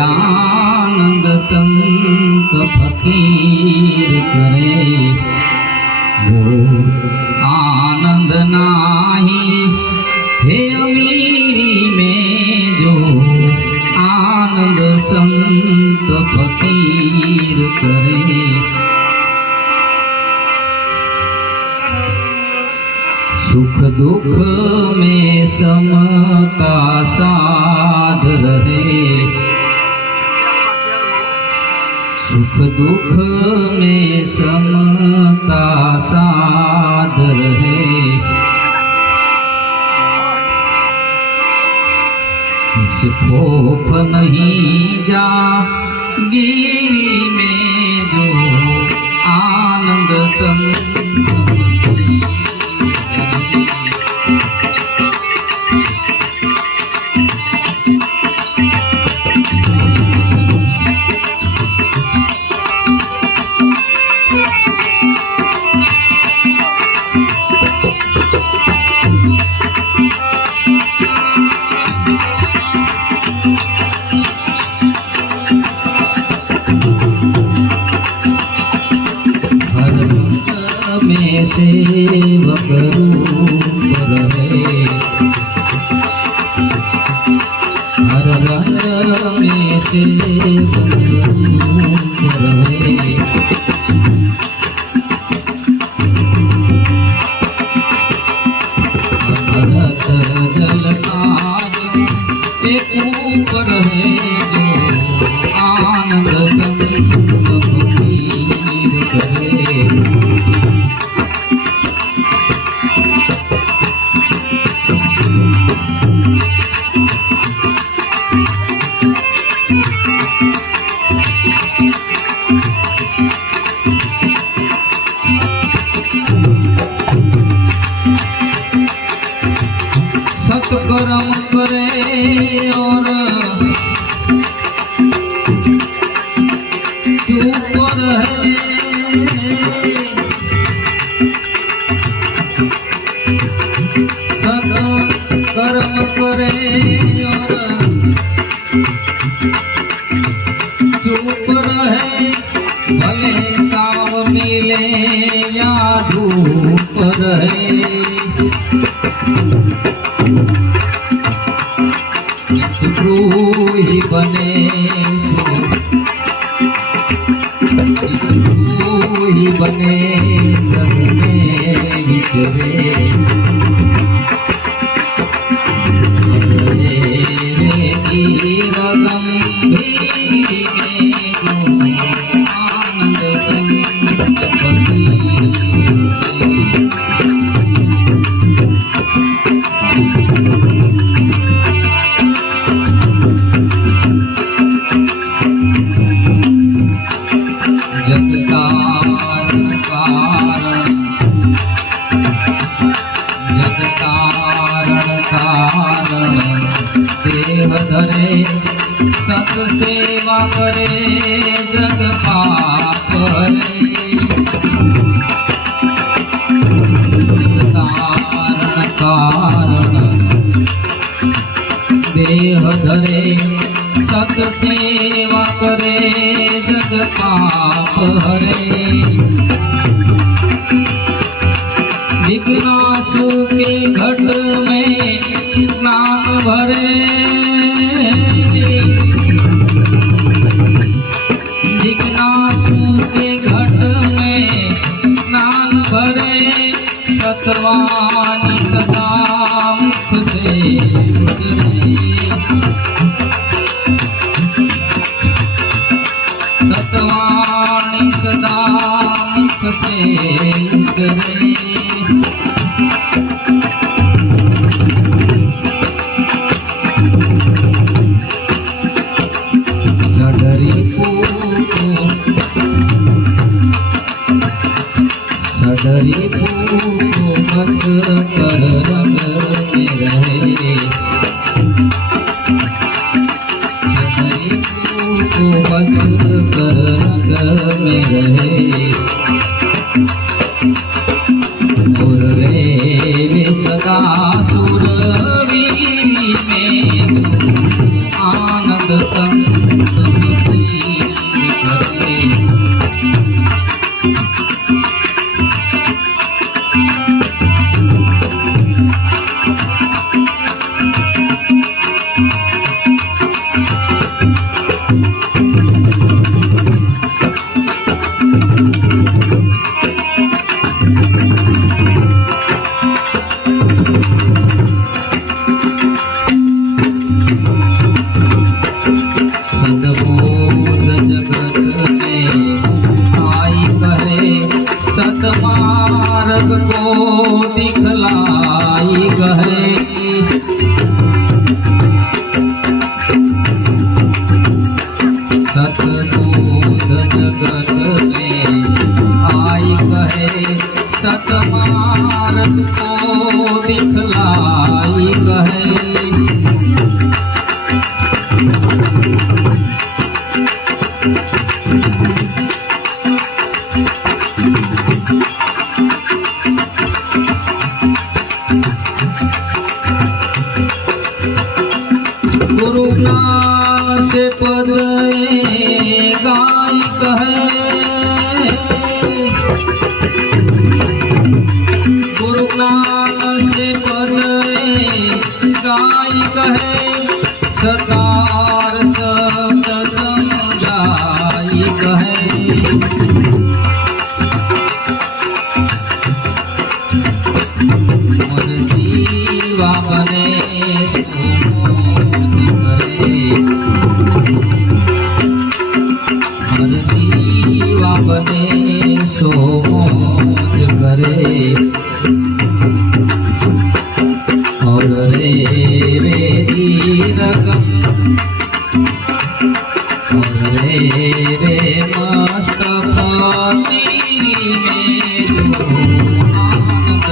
आनंद संत फकीर करे, वो आनंद नाही हे अमीरी में जो आनंद संत फकीर करे। सुख दुख में समता साध रहे, सुख दुख में समता साध रहे। उस खौफ नहीं जा गिरी में जो आनंद संत सेवक रूप रहे, हर रंग में सेवक रूप रहे। भरत जल का एक ऊपर है जो आनंद संत फकीर करे। सत्कर्म करे और चुप रहे, सत्कर्म करे और चुप रहे। भले छाव मिले या धूप रहे, ही बने ही बने विचरे। आनंद संत देह धरे सत सेवा करे, जग पाप हरे। कारण कारण देह धरे सत सेवा करे, जग पाप हरे। जिज्ञासु के घट में स्नान भरे, जिज्ञासु के घट में स्नान भरे। सतवाणी सदा मुख से गुजरे, सतवाणी सदा मुख से गुजरे। सदरी फूको बस कर रंग में रहे, सदरी फूको बस कर रंग में रहे। और रे सदा सुरवीरी में आनंद संग सतमार्ग को दिखलाई गए। सतबोध जगत में आई कहे सतमार्ग को दिखलाई गए। गुरु ज्ञान से पद गाय कहे। गुरु ज्ञान से पद गाय कहे। सकार शब्द समझाई कहे। मन जीवा बने जीवा बने सो मौज करे। और रे वेदी रकम और रे मस्त पानी में जो आनंद